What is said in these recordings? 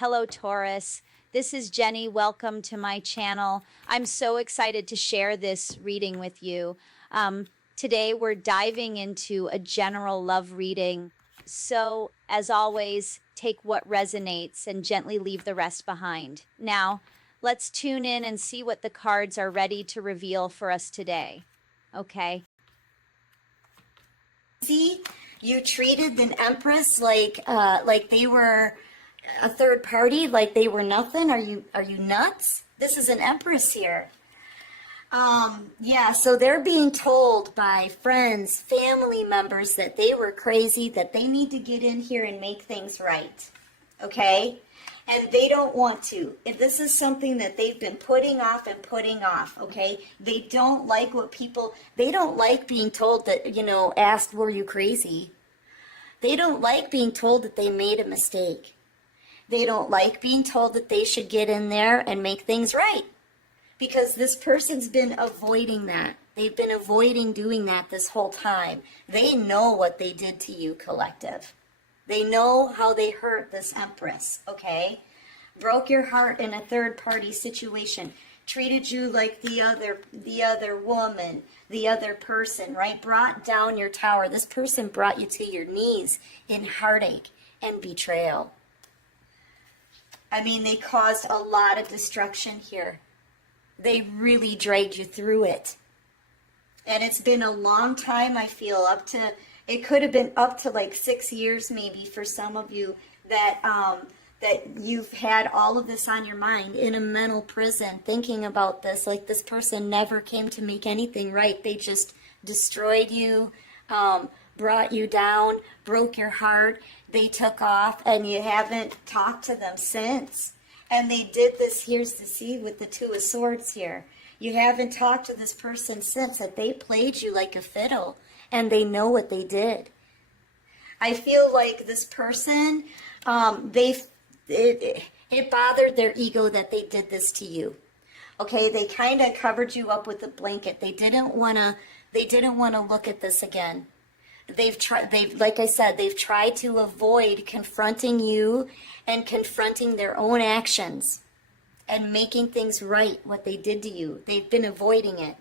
Hello, Taurus. This is Jenny. Welcome to my channel. I'm so excited to share this reading with you. Today, we're diving into a general love reading. So, as always, take what resonates and gently leave the rest behind. Now, let's tune in and see what the cards are ready to reveal for us today. Okay. See, you treated an empress like they were a third party, like they were nothing. Are you nuts? This is an empress here. Yeah, so they're being told by friends, family members that they were crazy, that they need to get in here and make things right. Okay? And they don't want to. And this is something that they've been putting off and putting off, okay? They don't like they don't like being told that, asked, were you crazy? They don't like being told that they made a mistake. They don't like being told that they should get in there and make things right. Because this person's been avoiding that. They've been avoiding doing that this whole time. They know what they did to you, collective. They know how they hurt this empress, okay? Broke your heart in a third-party situation. Treated you like the other woman, the other person, right? Brought down your tower. This person brought you to your knees in heartache and betrayal. I mean, they caused a lot of destruction here. They really dragged you through it. And it's been a long time, I feel, it could have been up to like 6 years maybe for some of you that you've had all of this on your mind in a mental prison thinking about this, like this person never came to make anything right. They just destroyed you, brought you down, broke your heart. They took off and you haven't talked to them since. And they did this, here's the seed with the Two of Swords here. You haven't talked to this person since, that they played you like a fiddle. And they know what they did. I feel like this person, it bothered their ego that they did this to you. Okay, they kind of covered you up with a blanket. They didn't want to look at this again. Like I said, they've tried to avoid confronting you and confronting their own actions and making things right, what they did to you. They've been avoiding it.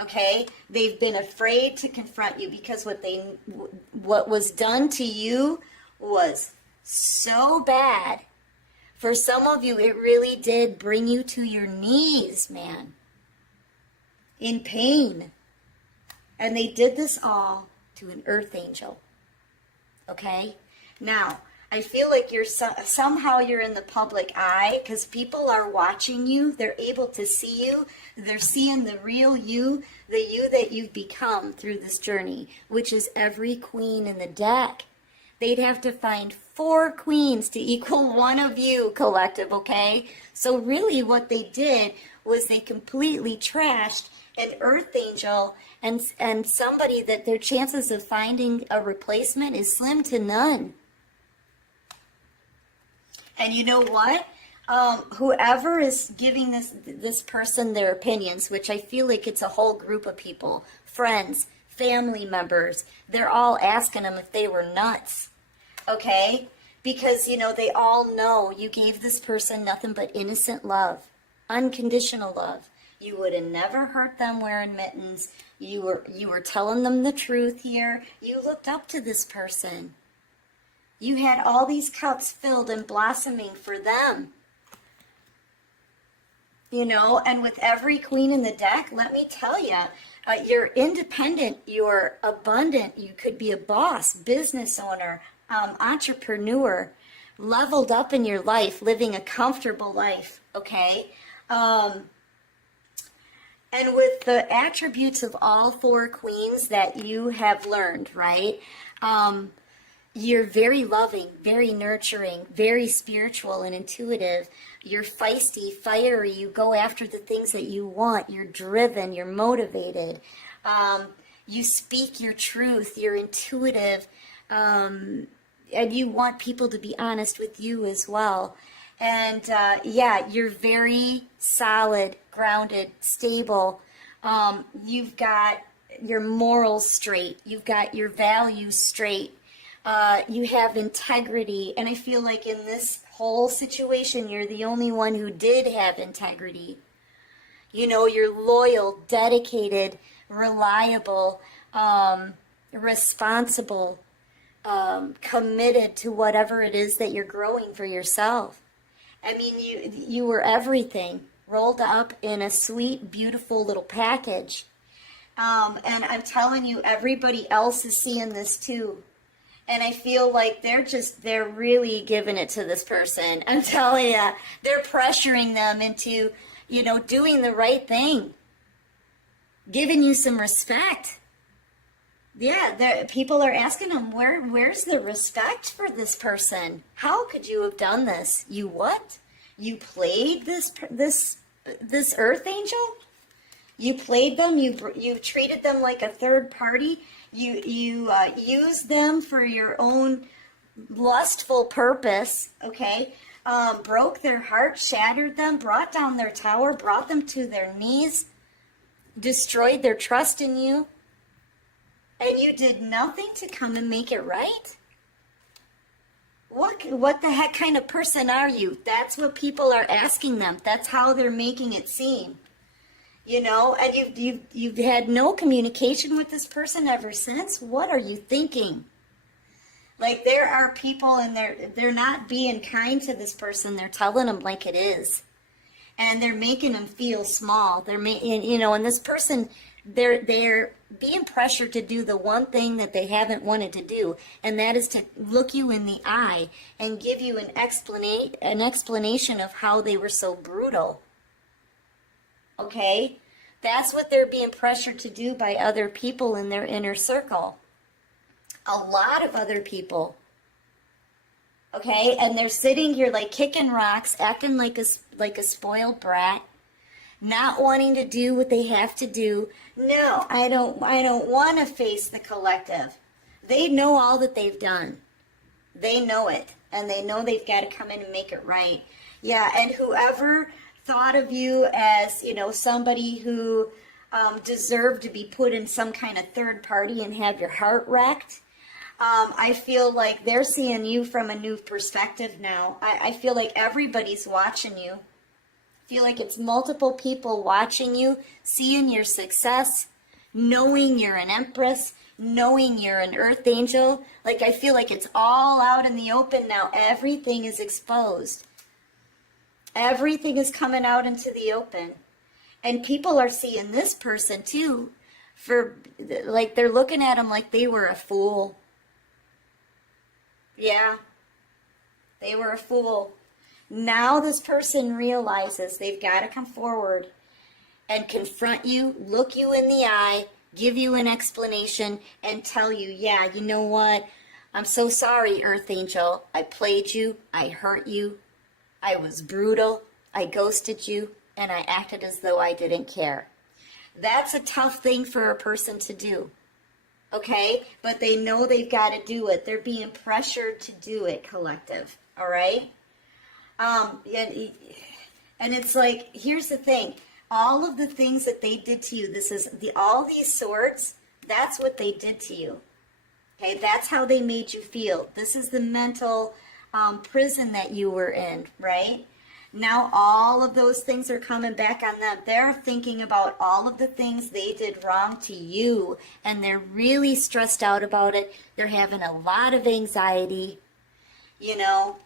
Okay, they've been afraid to confront you because what was done to you was so bad. For some of you, it really did bring you to your knees, man, in pain. And they did this all to an earth angel. Okay, now I feel like somehow you're in the public eye because people are watching you. They're able to see you. They're seeing the real you, the you that you've become through this journey, which is every queen in the deck. They'd have to find 4 queens to equal one of you, collective, okay? So really what they did was they completely trashed an earth angel and somebody that their chances of finding a replacement is slim to none. And you know what? Whoever is giving this person their opinions, which I feel like it's a whole group of people, friends, family members, they're all asking them if they were nuts, okay? Because, they all know you gave this person nothing but innocent love, unconditional love. You would have never hurt them wearing mittens. You were telling them the truth here. You looked up to this person. You had all these cups filled and blossoming for them. And with every queen in the deck, let me tell you, you're independent, you're abundant, you could be a boss, business owner, entrepreneur, leveled up in your life, living a comfortable life, okay? And with the attributes of all 4 queens that you have learned, right? You're very loving, very nurturing, very spiritual and intuitive. You're feisty, fiery. You go after the things that you want. You're driven. You're motivated. You speak your truth. You're intuitive. And you want people to be honest with you as well. And yeah, you're very solid, grounded, stable. You've got your morals straight. You've got your values straight. You have integrity. And I feel like in this whole situation, you're the only one who did have integrity. You know, you're loyal, dedicated, reliable, responsible, committed to whatever it is that you're growing for yourself. I mean, you were everything rolled up in a sweet, beautiful little package. And I'm telling you, everybody else is seeing this too. And I feel like they're really giving it to this person. I'm telling you, they're pressuring them into, you know, doing the right thing, giving you some respect. Yeah, people are asking them, where's the respect for this person? How could you have done this? You what? You played this earth angel? You played them. You treated them like a third party. You used them for your own lustful purpose. Okay, broke their heart, shattered them, brought down their tower, brought them to their knees, destroyed their trust in you, and you did nothing to come and make it right. What the heck kind of person are you? That's what people are asking them. That's how they're making it seem. You know, and you've had no communication with this person ever since. What are you thinking? Like, there are people and they're not being kind to this person. They're telling them like it is, and they're making them feel small. They're making, you know, and this person, they're being pressured to do the one thing that they haven't wanted to do, and that is to look you in the eye and give you an explanation of how they were so brutal. Okay? That's what they're being pressured to do by other people in their inner circle. A lot of other people. Okay? And they're sitting here like kicking rocks, acting like a spoiled brat, not wanting to do what they have to do. No, I don't want to face the collective. They know all that they've done. They know it. And they know they've got to come in and make it right. Yeah, and whoever thought of you as, you know, somebody who deserved to be put in some kind of third party and have your heart wrecked, I feel like they're seeing you from a new perspective now. I feel like everybody's watching you. I feel like it's multiple people watching you, seeing your success, knowing you're an empress, knowing you're an earth angel. Like, I feel like it's all out in the open now. Everything is exposed. Everything is coming out into the open. And people are seeing this person too, for like, they're looking at them like they were a fool. Yeah, they were a fool. Now this person realizes they've got to come forward and confront you, look you in the eye, give you an explanation, and tell you, yeah, you know what? I'm so sorry, Earth Angel. I played you. I hurt you. I was brutal. I ghosted you. And I acted as though I didn't care. That's a tough thing for a person to do. Okay? But they know they've got to do it. They're being pressured to do it, collective. All right? And it's like, here's the thing. All of the things that they did to you, all these swords, that's what they did to you. Okay? That's how they made you feel. This is the mental prison that you were in, right? Now all of those things are coming back on them. They're thinking about all of the things they did wrong to you, and they're really stressed out about it. They're having a lot of anxiety, you know.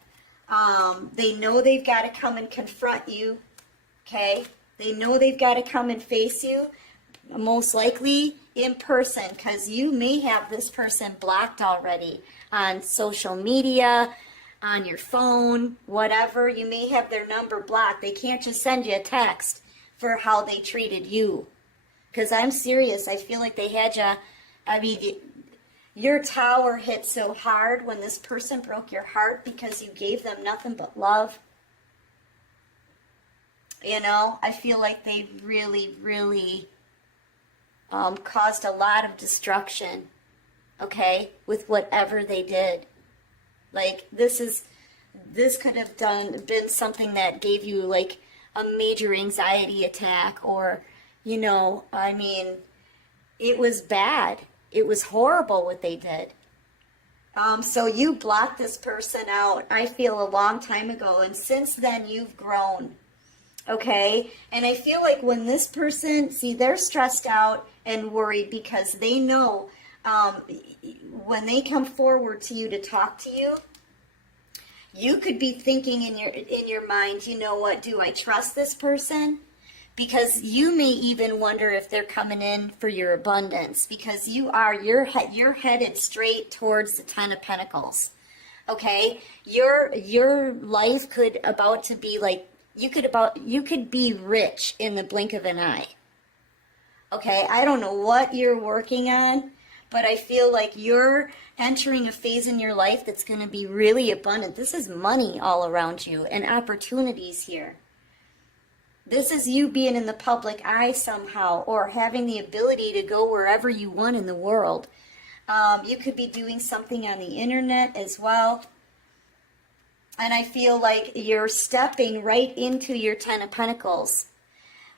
They know they've got to come and confront you, okay? They know they've got to come and face you, most likely in person, because you may have this person blocked already on social media, on your phone, whatever. You may have their number blocked. They can't just send you a text for how they treated you. Because I'm serious. I feel like they had you. I mean, your tower hit so hard when this person broke your heart because you gave them nothing but love. You know, I feel like they really, really caused a lot of destruction, okay, with whatever they did. Like, this could have been something that gave you, like, a major anxiety attack, or, you know, I mean, it was bad. It was horrible what they did. So you blocked this person out, I feel, a long time ago, and since then you've grown. Okay? And I feel like when this person, see, they're stressed out and worried because they know when they come forward to you to talk to you, you could be thinking in your mind, you know what, do I trust this person? Because you may even wonder if they're coming in for your abundance, because you're headed straight towards the Ten of Pentacles. Okay? Your life could about to be like, you could be rich in the blink of an eye. Okay? I don't know what you're working on, but I feel like you're entering a phase in your life that's going to be really abundant. This is money all around you and opportunities here. This is you being in the public eye somehow, or having the ability to go wherever you want in the world. You could be doing something on the internet as well. And I feel like you're stepping right into your Ten of Pentacles.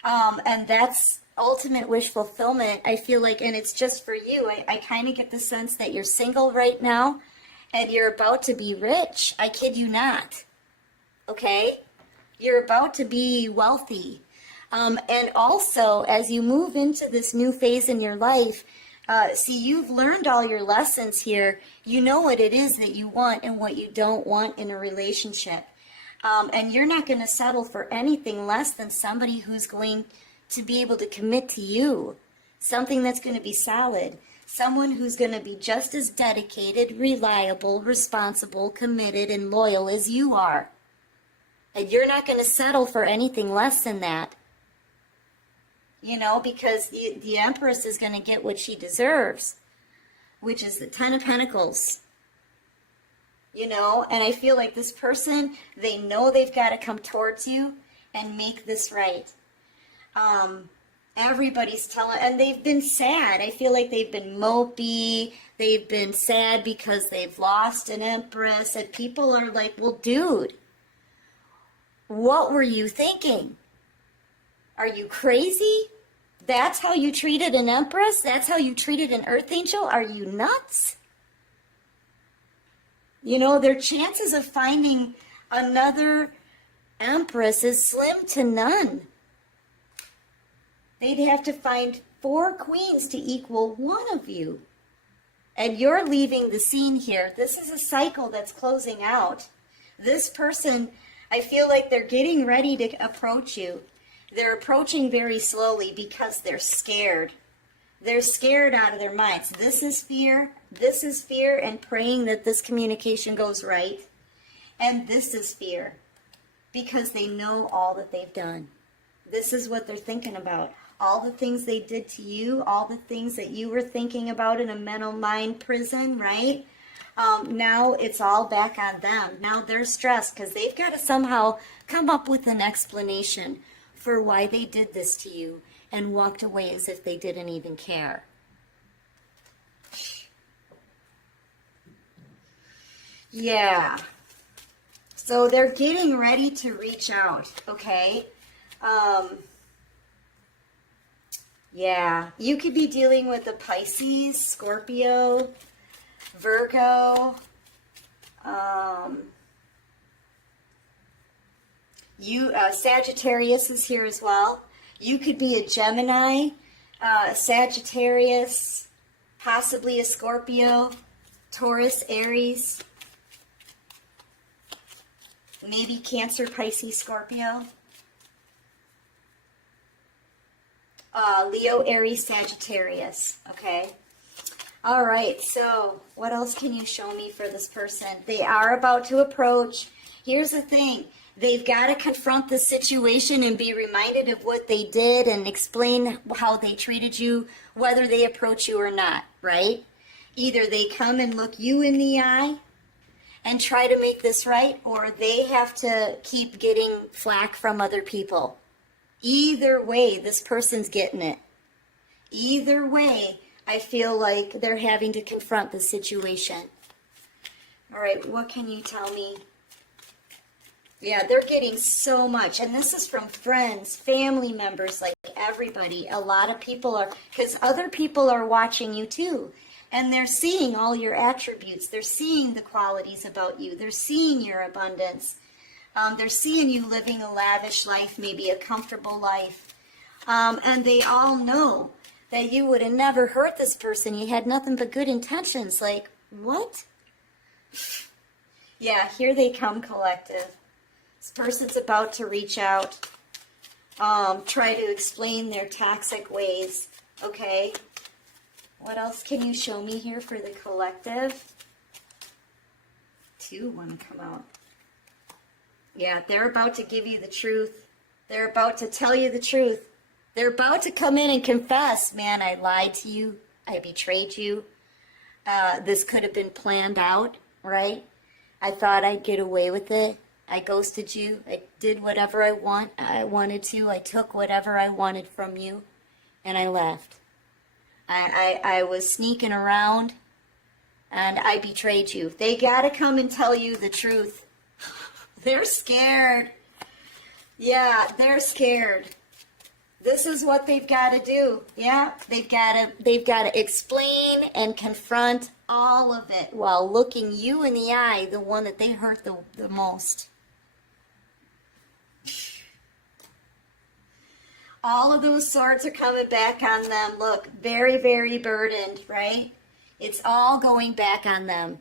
And that's ultimate wish fulfillment, I feel like, and it's just for you. I kind of get the sense that you're single right now, and you're about to be rich. I kid you not. Okay? You're about to be wealthy. And also, as you move into this new phase in your life, see, you've learned all your lessons here. You know what it is that you want and what you don't want in a relationship. And you're not going to settle for anything less than somebody who's going to be able to commit to you. Something that's going to be solid. Someone who's going to be just as dedicated, reliable, responsible, committed, and loyal as you are. And you're not going to settle for anything less than that. You know, because the Empress is going to get what she deserves, which is the Ten of Pentacles. You know, and I feel like this person, they know they've got to come towards you and make this right. Everybody's telling, and they've been sad. I feel like they've been mopey. They've been sad because they've lost an Empress, and people are like, well, dude, what were you thinking? Are you crazy? That's how you treated an Empress? That's how you treated an Earth Angel? Are you nuts? You know, their chances of finding another Empress is slim to none. They'd have to find 4 queens to equal one of you. And you're leaving the scene here. This is a cycle that's closing out. This person, I feel like they're getting ready to approach you. They're approaching very slowly because they're scared. They're scared out of their minds. This is fear, and praying that this communication goes right. And this is fear, because they know all that they've done. This is what they're thinking about. All the things they did to you, all the things that you were thinking about in a mental mind prison, right? Now it's all back on them. Now they're stressed because they've got to somehow come up with an explanation for why they did this to you and walked away as if they didn't even care. Yeah. So they're getting ready to reach out, okay? Yeah. You could be dealing with a Pisces, Scorpio, Virgo, Sagittarius is here as well. You could be a Gemini, Sagittarius, possibly a Scorpio, Taurus, Aries, maybe Cancer, Pisces, Scorpio, Leo, Aries, Sagittarius, okay? All right, so what else can you show me for this person? They are about to approach. Here's the thing. They've got to confront the situation and be reminded of what they did and explain how they treated you, whether they approach you or not, right? Either they come and look you in the eye and try to make this right, or they have to keep getting flack from other people. Either way, this person's getting it. Either way, I feel like they're having to confront the situation. All right, what can you tell me? Yeah, they're getting so much. And this is from friends, family members, like everybody. A lot of people are, because other people are watching you too. And they're seeing all your attributes. They're seeing the qualities about you. They're seeing your abundance. They're seeing you living a lavish life, maybe a comfortable life. And they all know that you would have never hurt this person. You had nothing but good intentions. Like, what? Yeah, here they come, collective. This person's about to reach out, try to explain their toxic ways, okay? What else can you show me here for the collective? 2 want to come out. Yeah, they're about to give you the truth. They're about to tell you the truth. They're about to come in and confess, man, I lied to you. I betrayed you. This could have been planned out, right? I thought I'd get away with it. I ghosted you. I did whatever I wanted to. I took whatever I wanted from you, and I left. I was sneaking around, and I betrayed you. They got to come and tell you the truth. They're scared. Yeah, they're scared. This is what they've got to do. Yeah, they've got to explain and confront all of it while looking you in the eye, the one that they hurt the most. All of those swords are coming back on them. Look, very, very burdened, right? It's all going back on them.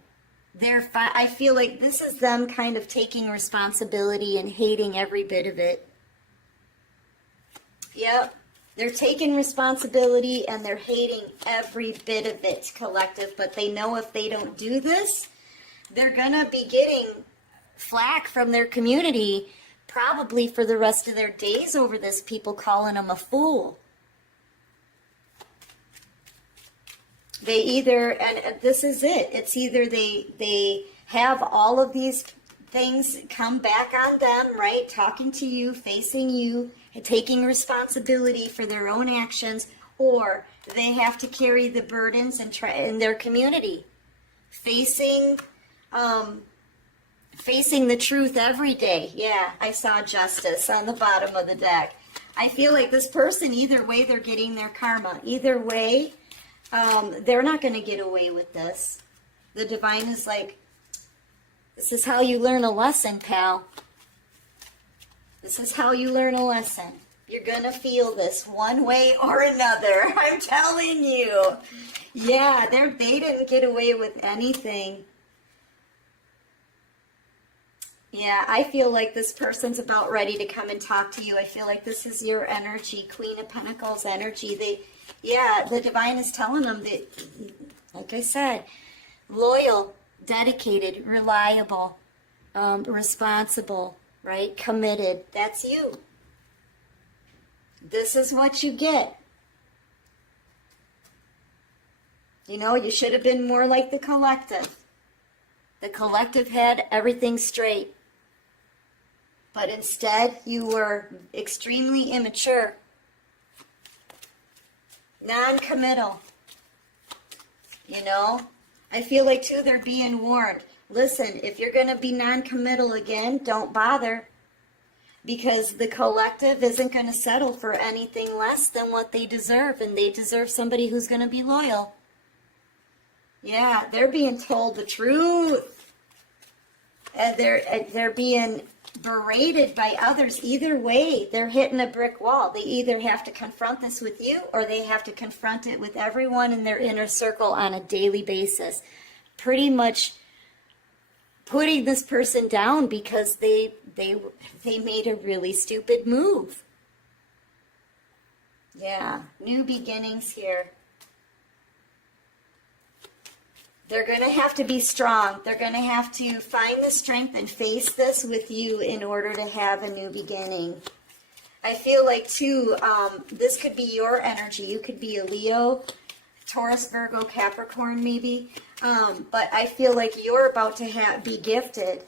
I feel like this is them kind of taking responsibility and hating every bit of it. Yep. They're taking responsibility and they're hating every bit of it, collective. But they know if they don't do this, they're going to be getting flack from their community probably for the rest of their days over this, people calling them a fool. They either, and this is it, it's either they have all of these things come back on them, right? Talking to you, facing you, and taking responsibility for their own actions, or they have to carry the burdens and try in their community, facing the truth every day. Yeah, I saw justice on the bottom of the deck. I feel like this person, either way, they're getting their karma. Either way, they're not going to get away with this. The divine is like, this is how you learn a lesson, pal. This is how you learn a lesson. You're going to feel this one way or another. I'm telling you. Yeah, they didn't get away with anything. Yeah, I feel like this person's about ready to come and talk to you. I feel like this is your energy, Queen of Pentacles energy. The divine is telling them that, like I said, loyal, dedicated, reliable, responsible, right? Committed. That's you. This is what you get. You know, you should have been more like the collective. The collective had everything straight. But instead, you were extremely immature, non-committal. You know, I feel like, too, they're being warned. Listen, if you're going to be non-committal again, don't bother. Because the collective isn't going to settle for anything less than what they deserve. And they deserve somebody who's going to be loyal. Yeah, they're being told the truth. And they're being berated by others. Either way, they're hitting a brick wall. They either have to confront this with you, or they have to confront it with everyone in their inner circle on a daily basis. Pretty much putting this person down because they made a really stupid move. Yeah, new beginnings here. They're going to have to be strong. They're going to have to find the strength and face this with you in order to have a new beginning. I feel like, too, this could be your energy. You could be a Leo, Taurus, Virgo, Capricorn, maybe. But I feel like you're about to be gifted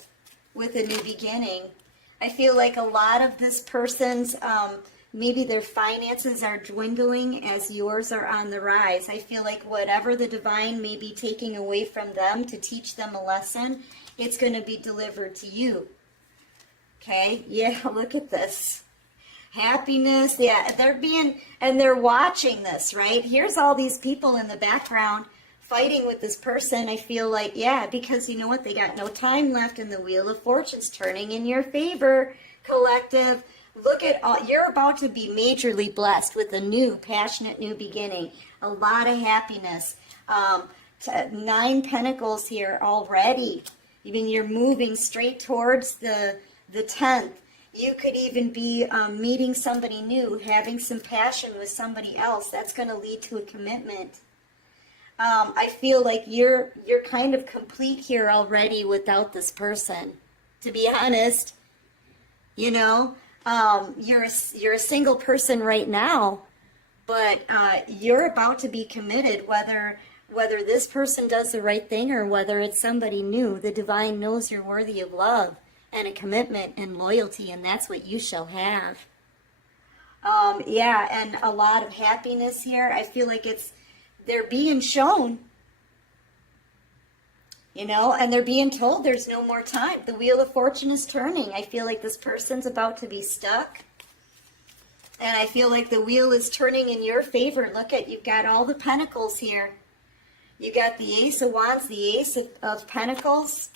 with a new beginning. I feel like a lot of this person's, maybe their finances are dwindling as yours are on the rise. I feel like whatever the divine may be taking away from them to teach them a lesson, it's going to be delivered to you. Okay? Yeah, look at this. Happiness. Yeah, they're watching this, right? Here's all these people in the background fighting with this person. I feel like, yeah, because you know what? They got no time left and the Wheel of Fortune's turning in your favor, collective. Look at all, you're about to be majorly blessed with a new, passionate new beginning. A lot of happiness. 9 Pentacles here already. Even you're moving straight towards the 10th. You could even be meeting somebody new, having some passion with somebody else. That's going to lead to a commitment. I feel like you're kind of complete here already without this person. To be honest, you know, you're a single person right now, but you're about to be committed. Whether this person does the right thing or whether it's somebody new, the divine knows you're worthy of love and a commitment and loyalty, and that's what you shall have. Yeah, and a lot of happiness here. I feel like they're being shown, you know, and they're being told there's no more time. The Wheel of Fortune is turning. I feel like this person's about to be stuck. And I feel like the wheel is turning in your favor. Look at, you've got all the pentacles here. You got the Ace of Wands, the Ace of Pentacles.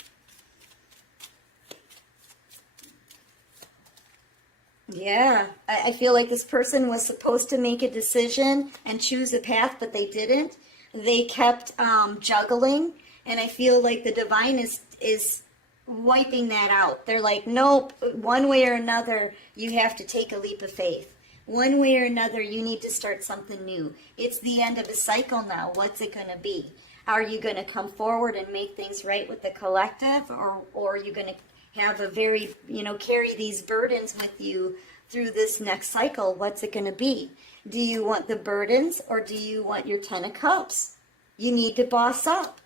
Yeah, I feel like this person was supposed to make a decision and choose a path, but they didn't. They kept juggling, and I feel like the divine is wiping that out. They're like, nope, one way or another, you have to take a leap of faith. One way or another, you need to start something new. It's the end of a cycle now. What's it going to be? Are you going to come forward and make things right with the collective, or are you going to have a very, you know, carry these burdens with you through this next cycle? What's it going to be? Do you want the burdens, or do you want your 10 of Cups? You need to boss up.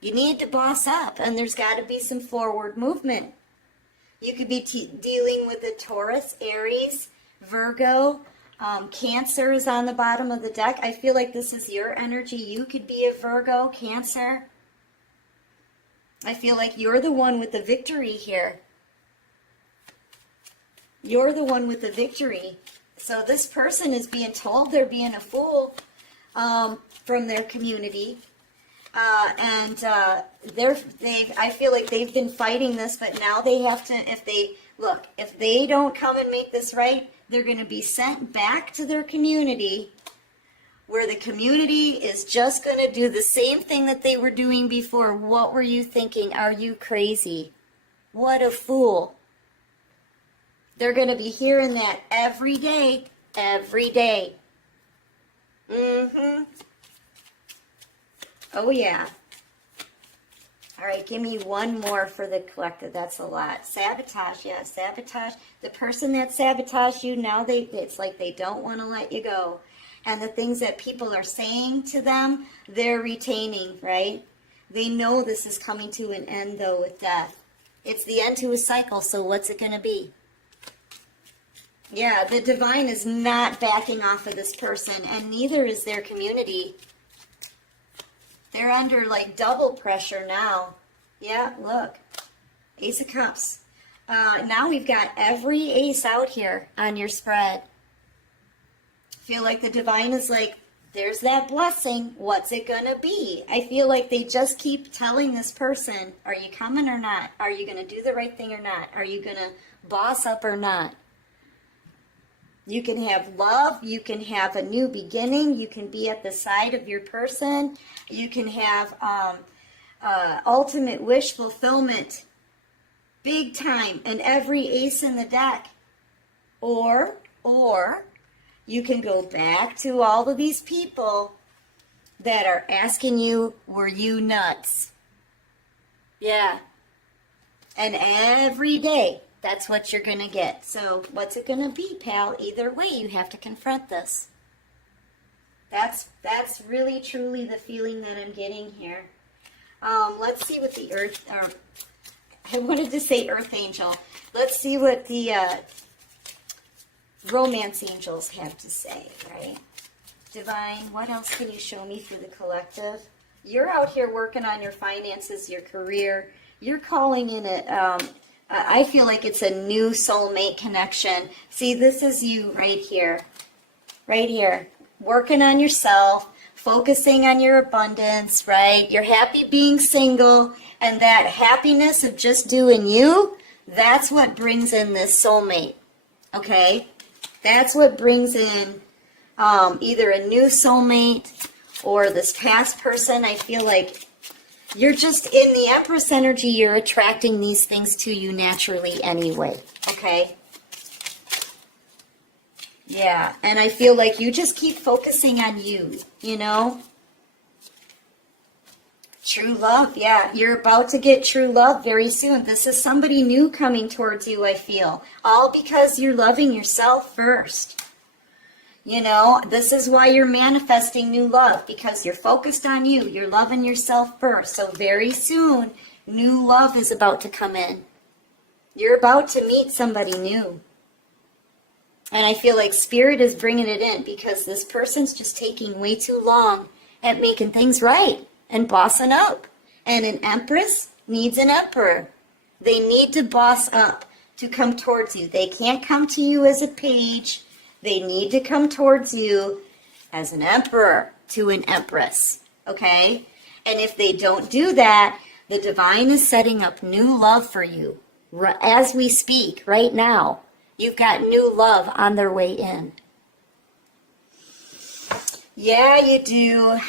You need to boss up, and there's got to be some forward movement. You could be dealing with a Taurus, Aries, Virgo, Cancer is on the bottom of the deck. I feel like this is your energy. You could be a Virgo, Cancer. I feel like you're the one with the victory here. You're the one with the victory. So this person is being told they're being a fool from their community. I feel like they've been fighting this, but now they have to, if they don't come and make this right, they're going to be sent back to their community, where the community is just going to do the same thing that they were doing before. What were you thinking? Are you crazy? What a fool. They're going to be hearing that every day. Every day. Oh, yeah. All right, give me one more for the collective. That's a lot. Sabotage, yeah, sabotage. The person that sabotaged you, now it's like they don't want to let you go. And the things that people are saying to them, they're retaining, right? They know this is coming to an end, though, with death. It's the end to a cycle, so what's it going to be? Yeah, the divine is not backing off of this person, and neither is their community. They're under, like, double pressure now. Yeah, look. Ace of Cups. Now we've got every ace out here on your spread. Feel like the divine is like, there's that blessing. What's it going to be? I feel like they just keep telling this person, are you coming or not? Are you going to do the right thing or not? Are you going to boss up or not? You can have love. You can have a new beginning. You can be at the side of your person. You can have ultimate wish fulfillment. Big time. And every ace in the deck. Or you can go back to all of these people that are asking you, were you nuts? Yeah. And every day, that's what you're going to get. So what's it going to be, pal? Either way, you have to confront this. That's really, truly the feeling that I'm getting here. Let's see what the Earth, I wanted to say Earth Angel. Let's see what the Romance Angels have to say, right? Divine, what else can you show me for the collective? You're out here working on your finances, your career. You're calling in it. I feel like it's a new soulmate connection. See, this is you right here. Right here. Working on yourself, focusing on your abundance, right? You're happy being single, and that happiness of just doing you, that's what brings in this soulmate, okay? That's what brings in either a new soulmate or this past person. I feel like you're just in the Empress energy, you're attracting these things to you naturally anyway, okay? Yeah, and I feel like you just keep focusing on you, you know? True love, yeah. You're about to get true love very soon. This is somebody new coming towards you, I feel. All because you're loving yourself first. You know, this is why you're manifesting new love, because you're focused on you. You're loving yourself first. So very soon, new love is about to come in. You're about to meet somebody new. And I feel like Spirit is bringing it in because this person's just taking way too long at making things right and bossing up. And an Empress needs an Emperor. They need to boss up to come towards you. They can't come to you as a page. They need to come towards you as an Emperor to an Empress. Okay? And if they don't do that, the Divine is setting up new love for you as we speak right now. You've got new love on their way in. Yeah, you do.